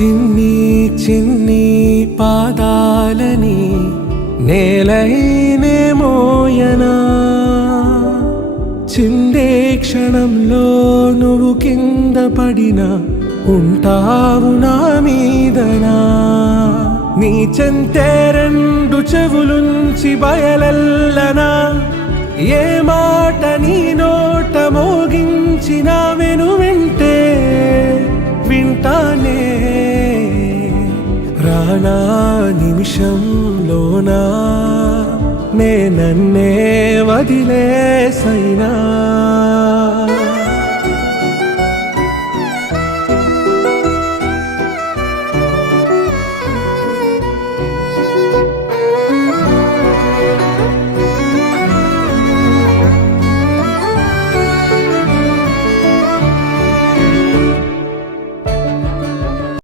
చిన్ని చిన్ని పాదాలని నేలైనే మోయనా, చిందే క్షణంలో నువ్వు కింద పడినా ఉంటావు నా మీదనా. నీ చెంతే రెండు చెవులుంచి బయలెల్లనా, ఏ మాట నీ నోట మోగించిన వెను వింటే వింటానే. రానా నిమిషంలోనా నే నన్నే వదిలేసైనా.